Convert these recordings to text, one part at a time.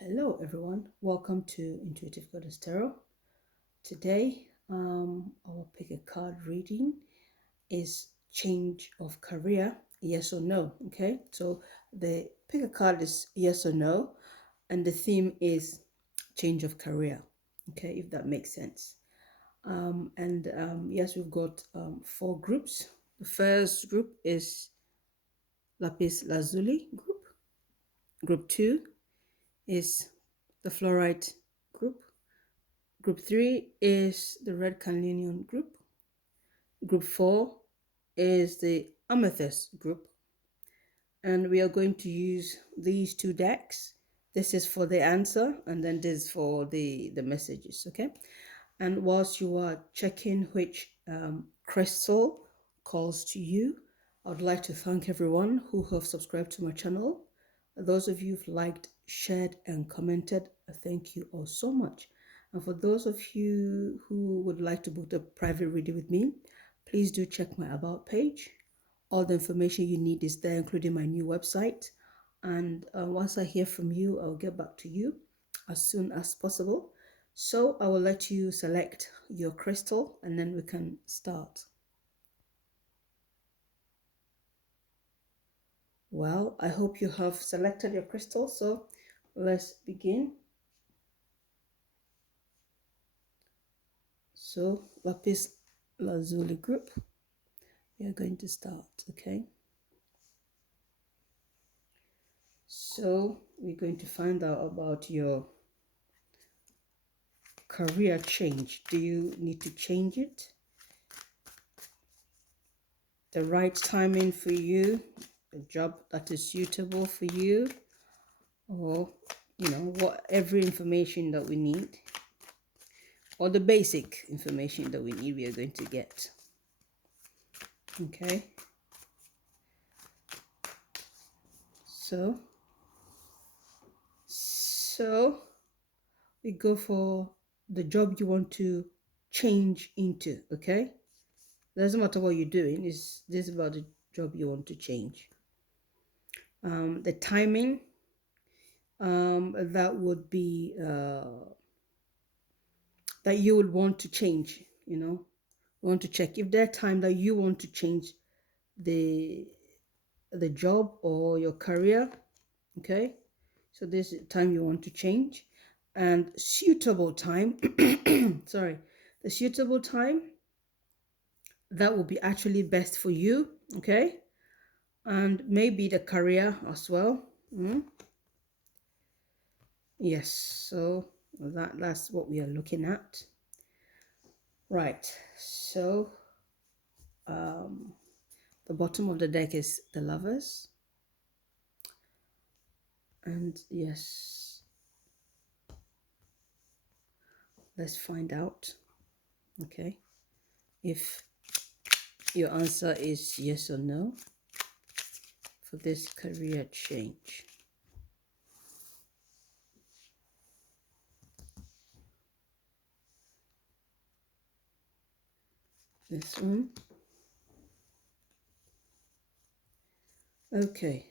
Hello everyone, welcome to Intuitive Goddess Tarot. Today, our pick a card reading is change of career, yes or no. Okay, so the pick a card is yes or no, and the theme is change of career. Okay, if that makes sense. Yes, we've got 4 groups. The first group is Lapis Lazuli group. Group 2 is the Fluorite group. Group 3 is the red Carnelian group. Group 4 is the Amethyst group. And we are going to use these 2 decks. This is for the answer, and then this is for the messages, okay? And whilst you are checking which crystal calls to you, I would like to thank everyone who have subscribed to my channel. Those of you who've liked, shared, and commented, thank you all so much. And for those of you who would like to book a private reading with me, please do check my About page. All the information you need is there, including my new website. And once I hear from you, I'll get back to you as soon as possible. So I will let you select your crystal and then we can start. Well, I hope you have selected your crystal, so let's begin. So, Lapis Lazuli group, we are going to start, okay? So, we're going to find out about your career change. Do you need to change it? The right timing for you, a job that is suitable for you, or every information that we need, or the basic information that we need, we are going to get. Okay, so we go for the job you want to change into. Okay, doesn't matter what you're doing, is this about the job you want to change. The timing, that would be that you would want to change. Want to check if there's time that you want to change the job or your career. Okay, so this is time you want to change. And suitable time sorry, the suitable time that will be actually best for you. Okay, and maybe the career as well. Yes, so that's what we are looking at. Right, so the bottom of the deck is the Lovers. And yes, let's find out, okay, if your answer is yes or no for this career change. This one. Okay.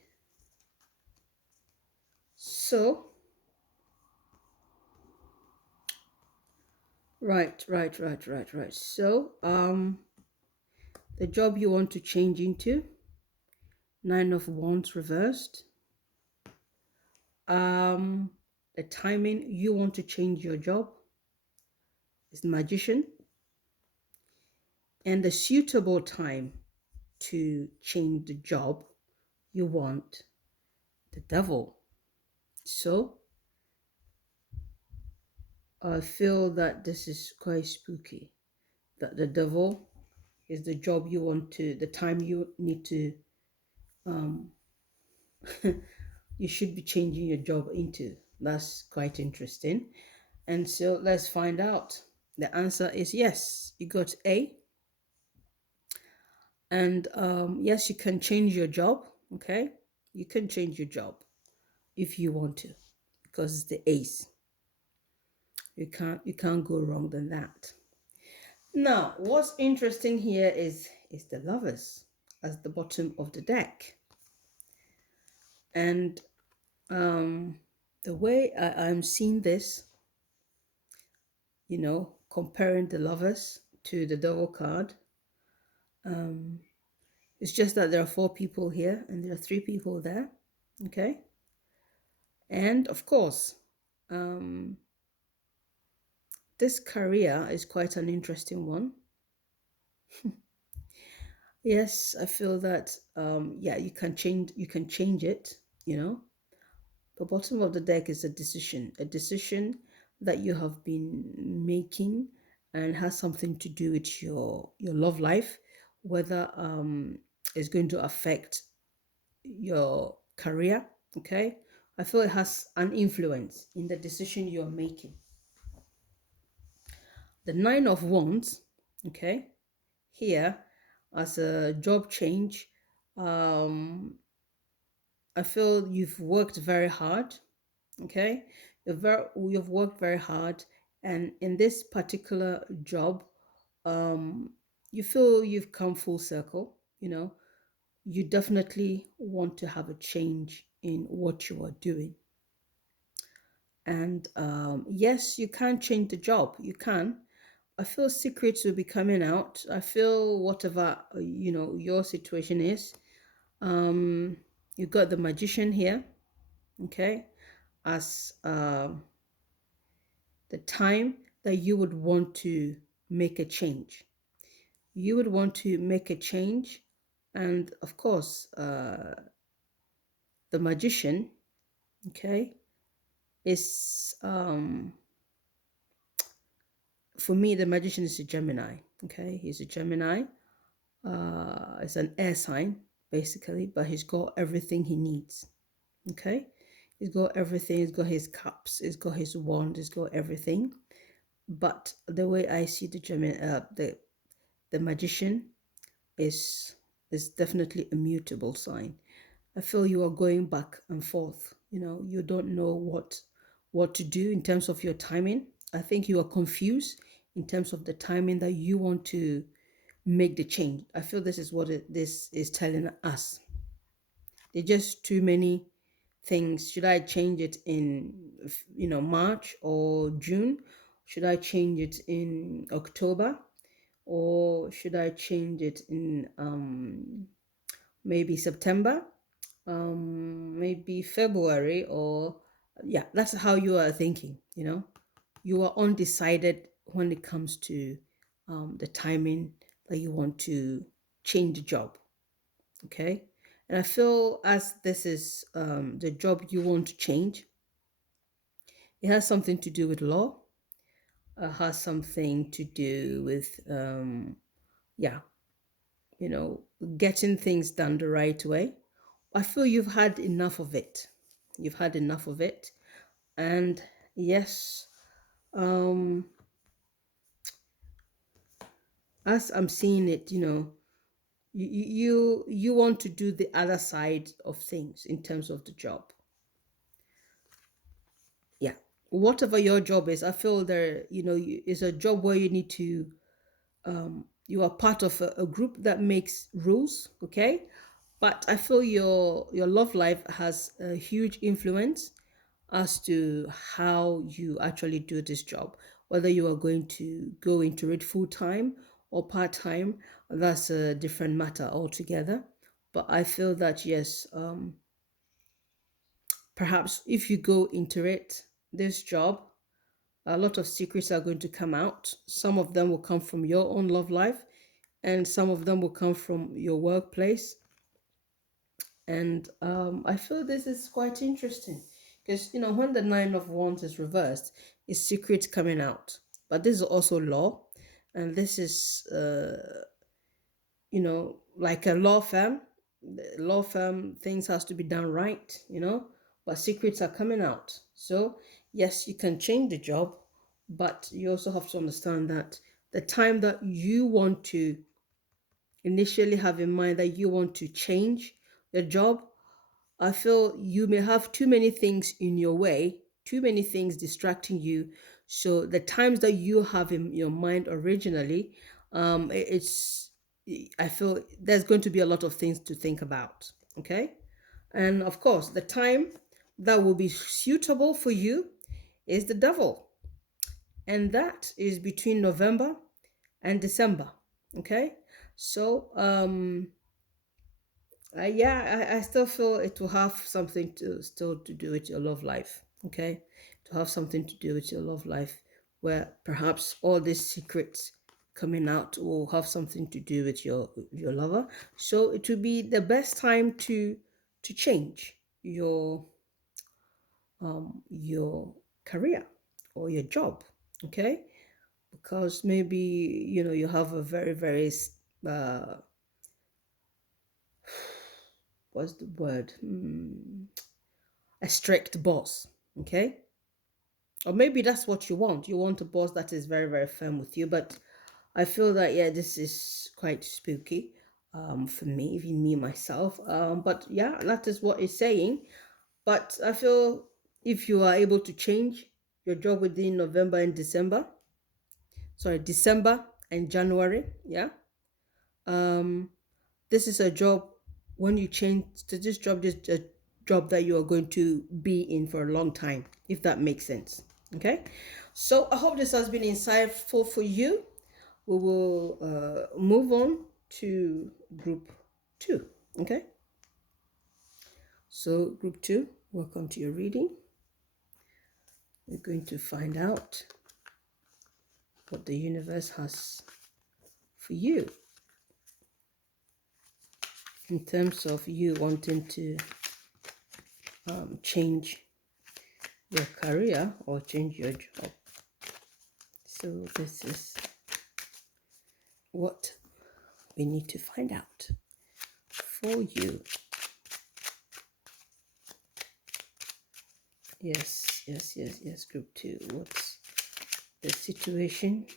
So, right. So, the job you want to change into, 9 of Wands reversed. The timing you want to change your job is the Magician. And the suitable time to change the job you want, the Devil. So, I feel that this is quite spooky, that the Devil is the job you want to, the time you need to, you should be changing your job into. That's quite interesting. And so let's find out. The answer is yes. You got A. And yes, you can change your job. Okay, you can change your job if you want to, because it's the Ace. You can't go wrong than that. Now, what's interesting here is the Lovers at the bottom of the deck. And The way I'm seeing this, comparing the lovers to the devil card, it's just that there are four people here and there are three people there. Okay. And of course, um, this career is quite an interesting one. Yes, I feel that yeah, you can change it, you know. The bottom of the deck is a decision that you have been making and has something to do with your love life, whether it's going to affect your career, okay? I feel it has an influence in the decision you're making. The Nine of Wands, okay, here as a job change, um, I feel you've worked very hard, okay? You've worked very hard, and in this particular job, um, you feel you've come full circle, you definitely want to have a change in what you are doing. And yes, you can change the job. You can. I feel secrets will be coming out. I feel whatever your situation is. Um, you got the magician here, okay, as the time that you would want to make a change. You would want to make a change, and of course, the magician, okay, is for me, the magician is a Gemini. Okay, he's a Gemini. It's an air sign basically, but he's got everything he needs. Okay, he's got everything. He's got his cups. He's got his wand. He's got everything. But the way I see the Gemini, the magician is definitely a mutable sign. I feel you are going back and forth. You don't know what to do in terms of your timing. I think you are confused in terms of the timing that you want to make the change. I feel this is what this is telling us. There's just too many things. Should I change it in March or June? Should I change it in October? Or should I change it in maybe September? Maybe February, or yeah, that's how you are thinking. You are undecided when it comes to the timing that you want to change the job. Okay, and I feel as this is the job you want to change, it has something to do with law. Has something to do with yeah, you know, getting things done the right way. I feel you've had enough of it. You've had enough of it. And yes, um, as I'm seeing it, you want to do the other side of things in terms of the job. Yeah. Whatever your job is, I feel there, is a job where you need to you are part of a group that makes rules, okay? But I feel your love life has a huge influence as to how you actually do this job. Whether you are going to go into it full time or part time, that's a different matter altogether. But I feel that yes, perhaps if you go into this job, a lot of secrets are going to come out. Some of them will come from your own love life, and some of them will come from your workplace. And I feel this is quite interesting because, when the Nine of Wands is reversed, is secrets coming out. But this is also law, and this is, like a law firm. The law firm, things has to be done right, but secrets are coming out. So, yes, you can change the job, but you also have to understand that the time that you want to initially have in mind that you want to change your job, I feel you may have too many things in your way, too many things distracting you. So the times that you have in your mind originally, it's I feel there's going to be a lot of things to think about. Okay, and of course the time that will be suitable for you is the Devil, and that is between November and December. Okay, so yeah, I still feel it will have something to still to do with your love life. Okay, to have something to do with your love life, where perhaps all these secrets coming out will have something to do with your lover. So it will be the best time to change your career or your job. Okay, because maybe you have a very uh what's the word, a strict boss. Okay, or maybe that's what you want a boss that is very firm with you. But I feel that, yeah, this is quite spooky, for me, even me myself, but yeah, that is what it's saying. But I feel if you are able to change your job within November and December, sorry, December and January, yeah, um this is a job. When you change to this job, this is a job that you are going to be in for a long time, if that makes sense. Okay, so I hope this has been insightful for you. We will move on to group 2. Okay, so group 2, welcome to your reading. We're going to find out what the universe has for you in terms of you wanting to change your career or change your job. So this is what we need to find out for you. Yes, group 2. What's the situation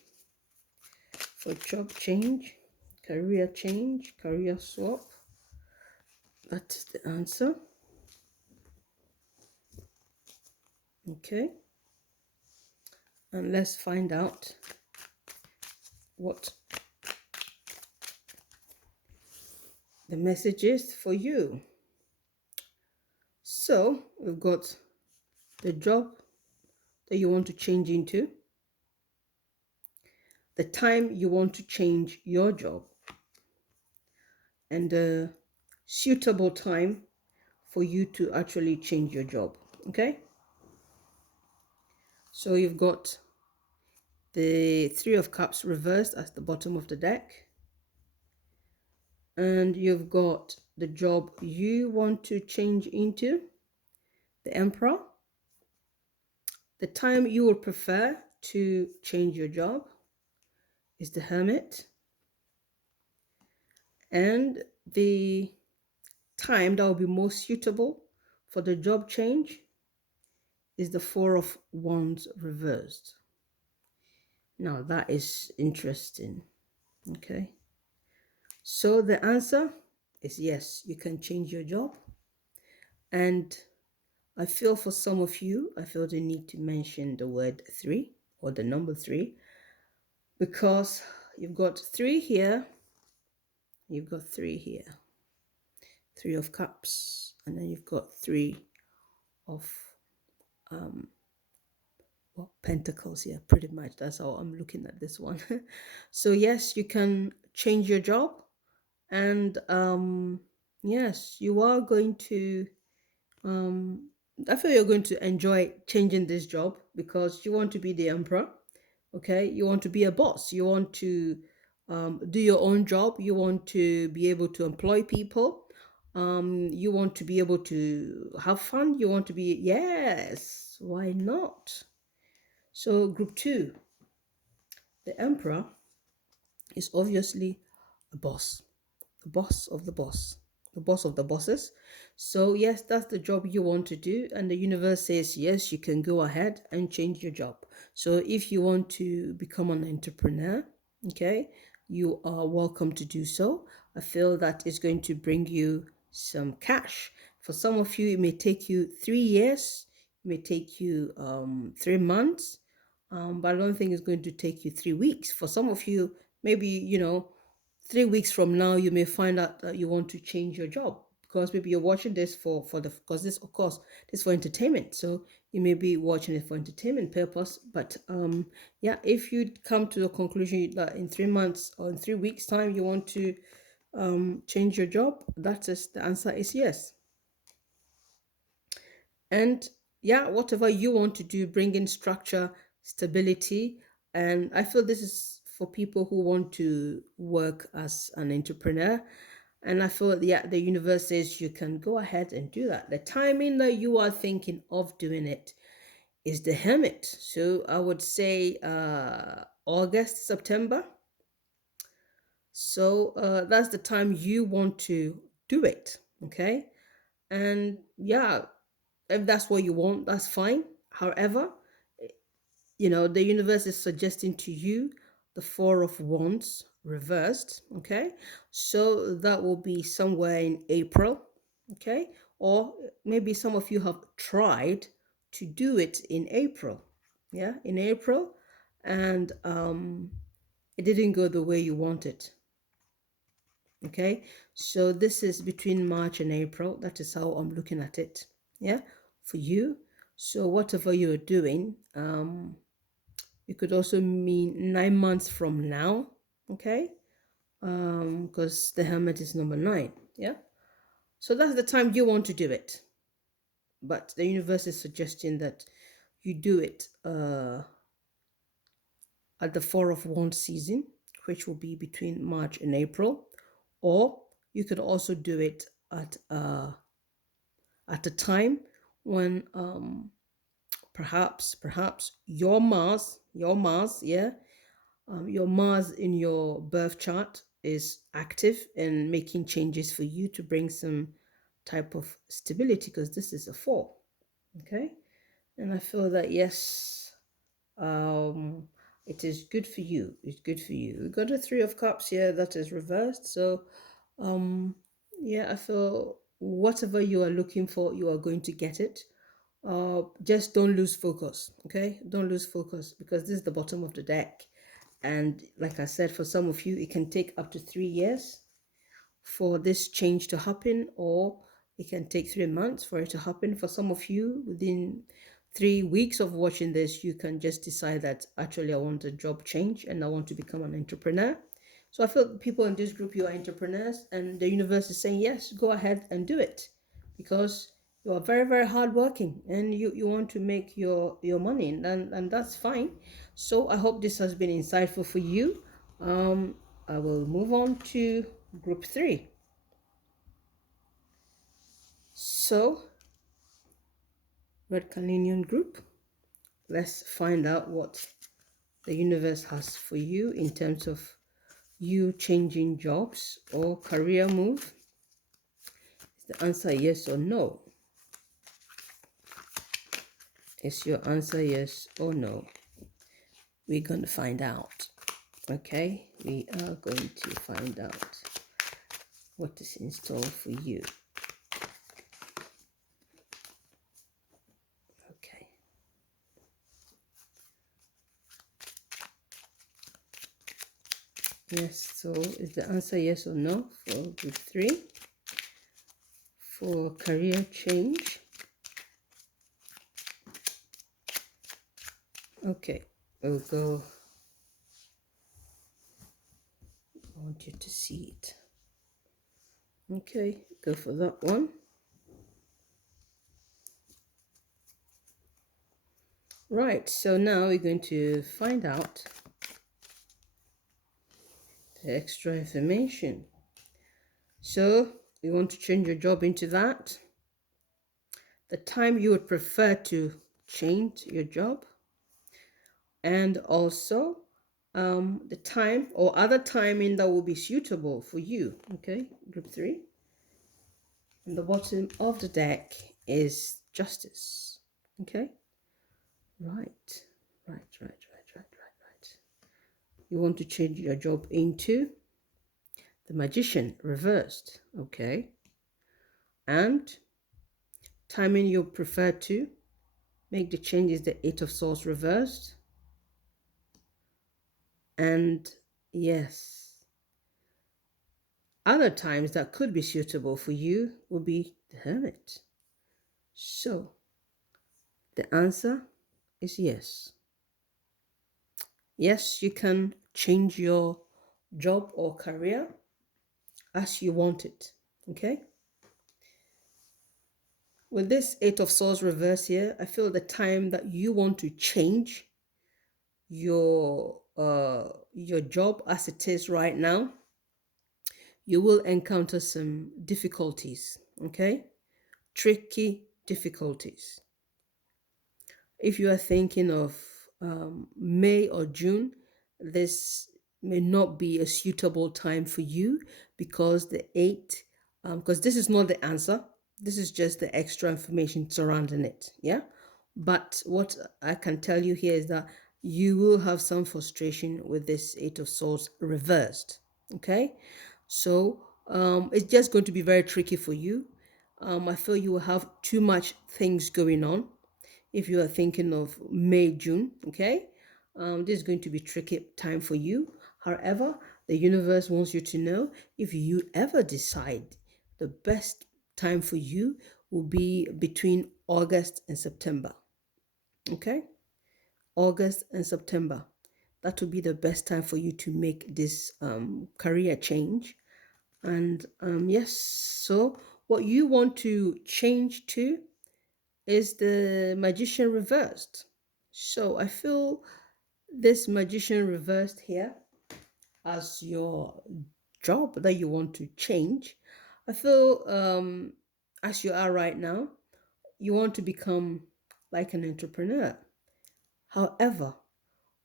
for job change, career change, career swap? That's the answer. Okay, and let's find out what the message is for you. So we've got the job that you want to change into, the time you want to change your job, and the suitable time for you to actually change your job. Okay, so you've got the 3 of Cups reversed at the bottom of the deck, and you've got the job you want to change into, the Emperor, the time you would prefer to change your job is the Hermit, and the time that will be most suitable for the job change is the 4 of Wands reversed. Now that is interesting. Okay, so the answer is yes, you can change your job. And I feel for some of you, I feel the need to mention the word 3 or the number 3, because you've got 3 here, you've got 3 here, 3 of Cups, and then you've got 3 of Pentacles here. Pretty much that's how I'm looking at this one. So yes, you can change your job, and yes, you are going to I feel you're going to enjoy changing this job because you want to be the emperor. Okay, you want to be a boss, you want to do your own job, you want to be able to employ people, you want to be able to have fun, you want to be, yes, why not? So group 2, the emperor is obviously a boss, the boss of the boss, the boss of the bosses. So yes, that's the job you want to do, and the universe says yes, you can go ahead and change your job. So if you want to become an entrepreneur, okay, you are welcome to do so. I feel that it's going to bring you some cash. For some of you, it may take you 3 years, it may take you 3 months, but I don't think it's going to take you 3 weeks. For some of you, maybe 3 weeks from now, you may find out that you want to change your job. because maybe you're watching this because this, of course, this is for entertainment. So you may be watching it for entertainment purpose. But yeah, if you come to the conclusion that in 3 months or in 3 weeks time you want to change your job, that is, the answer is yes. And yeah, whatever you want to do, bring in structure, stability. And I feel this is for people who want to work as an entrepreneur. And I feel, yeah, the universe says you can go ahead and do that. The timing that you are thinking of doing it is the Hermit. So I would say August, September. So that's the time you want to do it. Okay. And yeah, if that's what you want, that's fine. However, the universe is suggesting to you the Four of Wands reversed. Okay. So that will be somewhere in April. Okay. Or maybe some of you have tried to do it in April. Yeah. In April. And it didn't go the way you wanted. Okay. So this is between March and April. That is how I'm looking at it. Yeah. For you. So whatever you're doing, it could also mean 9 months from now. Okay. Because the Hermit is number 9. Yeah. So that's the time you want to do it. But the universe is suggesting that you do it at the Four of Wands season, which will be between March and April. Or you could also do it at a time when perhaps your Mars, yeah, your Mars in your birth chart is active and making changes for you to bring some type of stability, because this is a 4. Okay. And I feel that yes, it is good for you. It's good for you. We've got a 3 of Cups here that is reversed. So yeah, I feel whatever you are looking for, you are going to get it. Just don't lose focus. Okay, don't lose focus, because this is the bottom of the deck. And like I said, for some of you, it can take up to 3 years for this change to happen, or it can take 3 months for it to happen. For some of you, within 3 weeks of watching this, you can just decide that actually I want a job change and I want to become an entrepreneur. So I feel people in this group, you are entrepreneurs, and the universe is saying, yes, go ahead and do it, because you are very, very hardworking and you want to make your money, and that's fine. So I hope this has been insightful for you. I will move on to group 3. So, Red Carnelian group, let's find out what the universe has for you in terms of you changing jobs or career move. Is the answer yes or no? Is your answer yes or no? We're going to find out. Okay, we are going to find out what is in store for you. Okay. Yes, so is the answer yes or no for group 3? For career change. Okay, we'll go. I want you to see it. Okay, go for that one. Right, so now we're going to find out the extra information. So you want to change your job into that. The time you would prefer to change your job. And also the time or other timing that will be suitable for you. Okay, group 3. And the bottom of the deck is Justice. Okay, right. You want to change your job into the Magician reversed. Okay, and timing you prefer to make the change is the 8 of Swords reversed. And yes, other times that could be suitable for you will be the Hermit. So the answer is yes. Yes, you can change your job or career as you want it. Okay? With this Eight of Swords reverse here, I feel the time that you want to change your job as it is right now, you will encounter some difficulties. Okay? Tricky difficulties. If you are thinking of May or June, this may not be a suitable time for you because the eight, because this is not the answer. This is just the extra information surrounding it. Yeah. But what I can tell you here is that you will have some frustration with this Eight of Swords reversed. Okay. So it's just going to be very tricky for you. I feel you will have too much things going on if you are thinking of May, June, okay? This is going to be tricky time for you. However, the universe wants you to know if you ever decide the best time for you will be between August and September, okay? August and September. That will be the best time for you to make this career change. And yes, so what you want to change to is the Magician reversed. So I feel this Magician reversed here as your job that you want to change. I feel as you are right now, you want to become like an entrepreneur. However,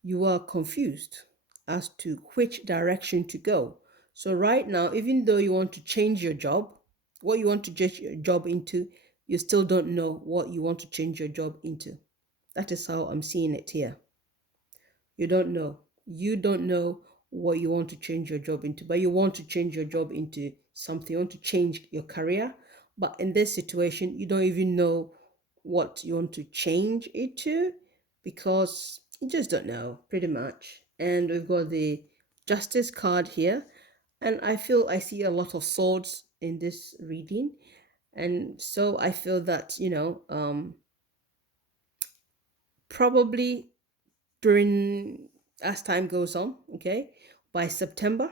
you are confused as to which direction to go. So right now, even though you want to change your job, what you want to change your job into, you still don't know what you want to change your job into. That is how I'm seeing it here. You don't know. You don't know what you want to change your job into, but you want to change your job into something. You want to change your career. But in this situation, you don't even know what you want to change it to because you just don't know, pretty much. And we've got the Justice card here. And I feel I see a lot of swords in this reading. And so I feel that, probably during as time goes on, okay, by September,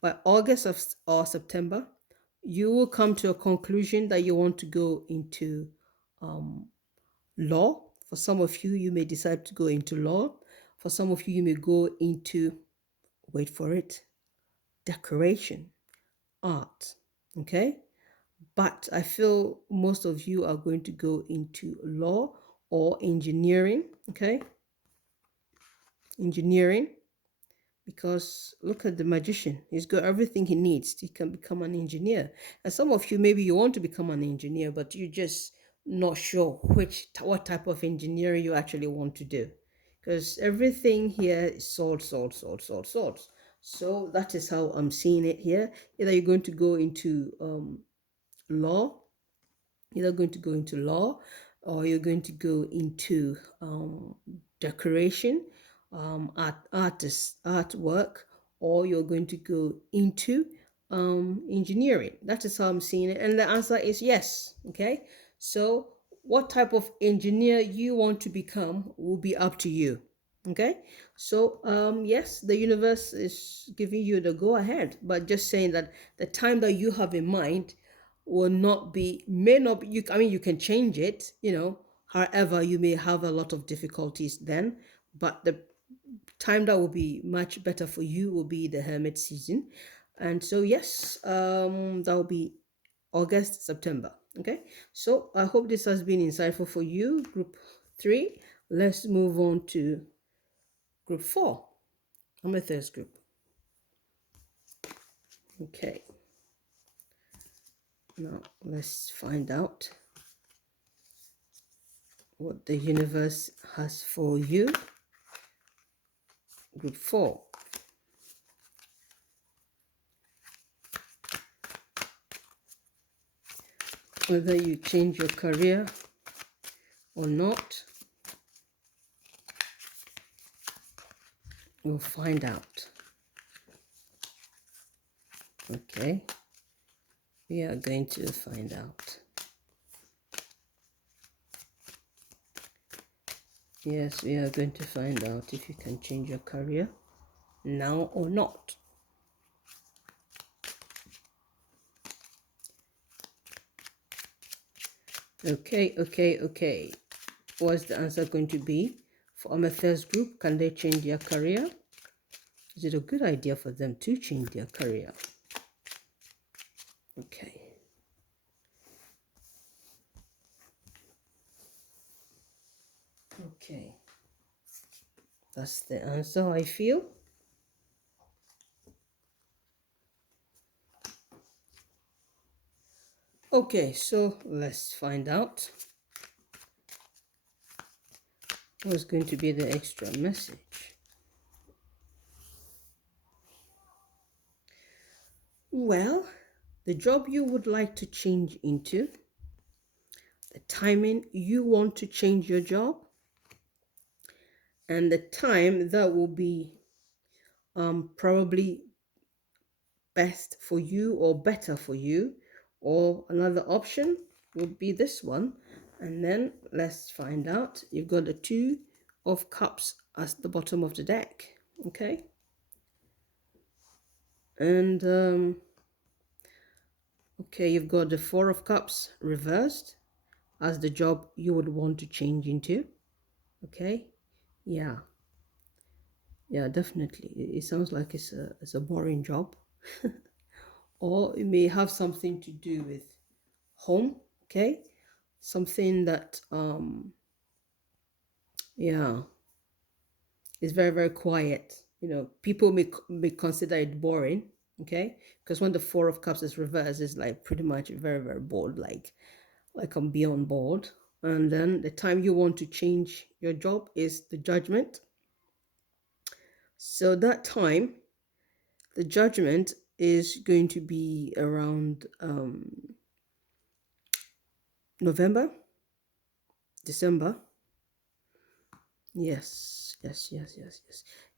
by August or September, you will come to a conclusion that you want to go into law. For some of you, you may decide to go into law. For some of you, you may go into, wait for it, decoration, art, okay? But I feel most of you are going to go into law or engineering, okay? Engineering, because look at the magician. He's got everything he needs. He can become an engineer. And some of you, maybe you want to become an engineer, but you're just not sure what type of engineering you actually want to do. Because everything here is swords, swords, swords, swords, swords. So that is how I'm seeing it here. Either you're going to go into law, either going to go into law, or you're going to go into decoration, artwork, or you're going to go into engineering. That is how I'm seeing it. And the answer is yes. Okay. So what type of engineer you want to become will be up to you. Okay. So yes, the universe is giving you the go ahead, but just saying that the time that you have in mind will not be, may not be, I mean, you can change it, however, you may have a lot of difficulties then, but the time that will be much better for you will be the Hermit season. And so, yes, that will be August, September. Okay, so I hope this has been insightful for you, group 3. Let's move on to group 4, Amethyst group. Okay. Now let's find out what the universe has for you. Group 4. Whether you change your career or not, we'll find out. Okay, we are going to find out. Yes, we are going to find out if you can change your career now or not. Okay. What's the answer going to be for Amethyst group? Can they change their career? Is it a good idea for them to change their career? Okay. Okay. That's the answer, I feel. Okay, so let's find out what's going to be the extra message. Well, the job you would like to change into, the timing you want to change your job, and the time that will be probably best for you or better for you, or another option would be this one. And then let's find out. You've got the Two of Cups at the bottom of the deck. Okay, and okay, you've got the Four of Cups reversed as the job you would want to change into. Okay, yeah, definitely. It sounds like it's a boring job, or it may have something to do with home. Okay, something that yeah, is very very quiet. You know, people may consider it boring. Okay, because when the Four of Cups is reversed, it's like pretty much very very bored. Like I'm beyond bored. And then the time you want to change your job is the Judgment. So that time, the Judgment is going to be around November, December. Yes.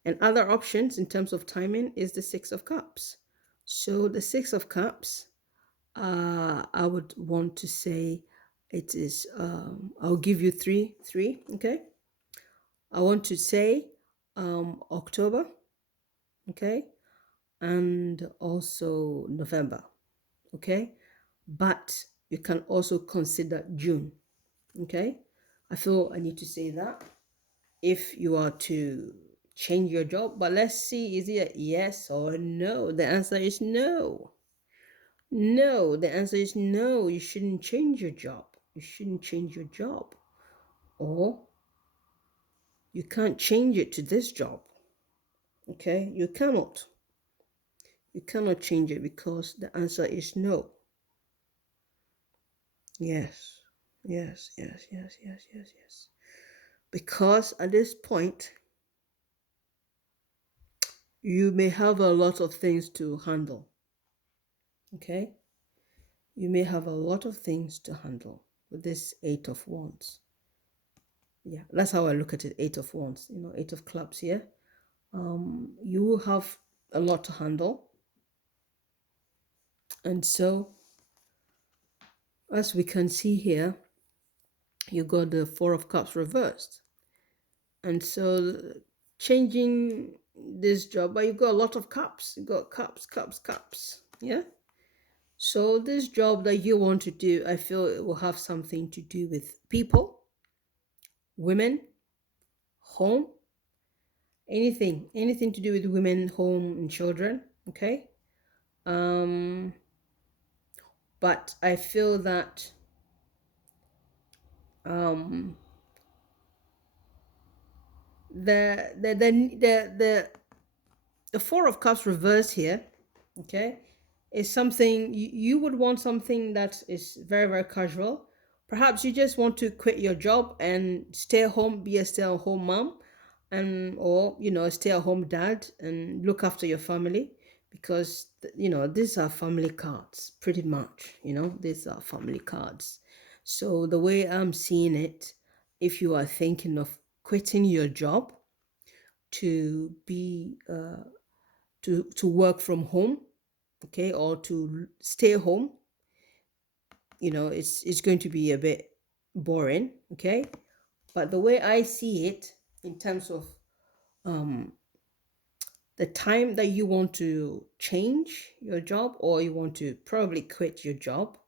And other options in terms of timing is the Six of Cups. So the Six of Cups, I would want to say it is, I'll give you three, okay? I want to say October, okay? And also November, okay? But you can also consider June, okay? I feel I need to say that if you are to change your job. But let's see, is it a yes or no? The answer is no. No, the answer is no. You shouldn't change your job. You shouldn't change your job. Or you can't change it to this job. Okay? You cannot. You cannot change it because the answer is no. Yes. Because at this point, you may have a lot of things to handle. Okay? You may have a lot of things to handle with this Eight of Wands. Yeah, that's how I look at it. Eight of Wands, you know, Eight of Clubs here. You will have a lot to handle. And so, as we can see here, you got the Four of Cups reversed. And so, changing this job, but you got a lot of cups. You got cups. Yeah. So this job that you want to do, I feel it will have something to do with people, women, home, anything to do with women, home, and children. Okay. But I feel that the Four of Cups reverse here, okay, is something you would want, something that is very very casual. Perhaps you just want to quit your job and stay home, be a stay-at-home mom, and or you know, a stay-at-home dad, and look after your family, because you know these are family cards pretty much. You know, these are family cards. So the way I'm seeing it, if you are thinking of quitting your job to be to work from home, okay, or to stay home, it's going to be a bit boring, okay? But the way I see it, in terms of um the time that you want to change your job, or you want to probably quit your job,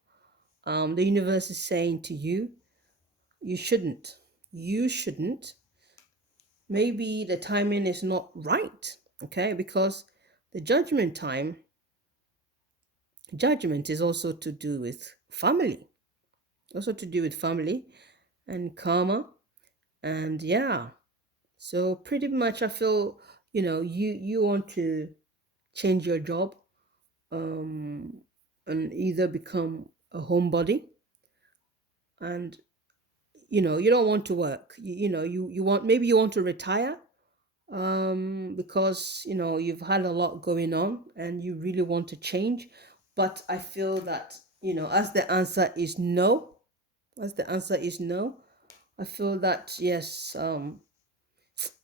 the universe is saying to you, you shouldn't. You shouldn't. Maybe the timing is not right, okay? Because the judgment is also to do with family, also to do with family and karma. And yeah, so pretty much I feel, you want to change your job, um, and either become a homebody, and you don't want to work. You want, maybe you want to retire, because you've had a lot going on and you really want to change. But I feel that, as the answer is no, I feel that yes,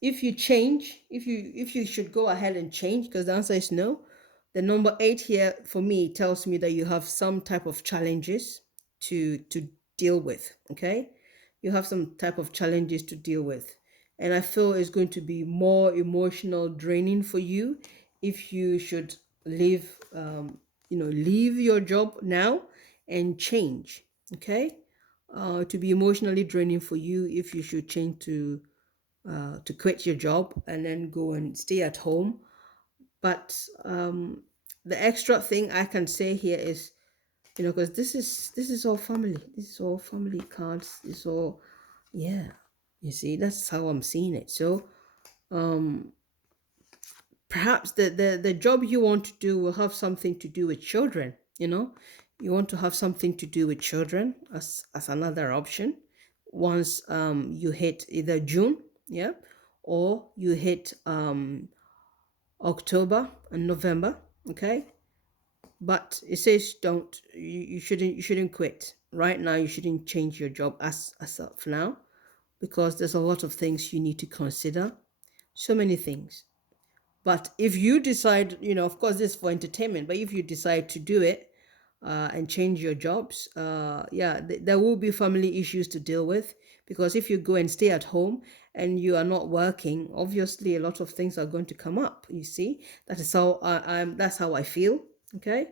if you should go ahead and change, because the answer is no. The number 8 here for me tells me that you have some type of challenges to deal with, okay? You have some type of challenges to deal with, and I feel it's going to be more emotional draining for you if you should leave, leave your job now and change, okay? To be emotionally draining for you if you should change to quit your job and then go and stay at home. But the extra thing I can say here is, because this is all family. This is all family cards. It's all, yeah. You see, that's how I'm seeing it. So perhaps the job you want to do will have something to do with children. You want to have something to do with children as another option once you hit either June, yeah, or you hit October and November, okay? But it says don't, you shouldn't quit right now. You shouldn't change your job as of now, because there's a lot of things you need to consider, so many things. But if you decide, of course, this is for entertainment, but if you decide to do it, and change your jobs, yeah, there will be family issues to deal with. Because if you go and stay at home and you are not working, obviously a lot of things are going to come up. You see, that is how that's how I feel. Okay,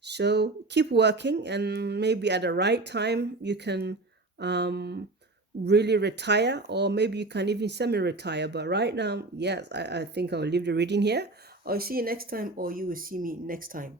so keep working, and maybe at the right time you can um, really retire, or maybe you can even semi-retire. But right now, yes, I think I'll leave the reading here. I'll see you next time, or you will see me next time.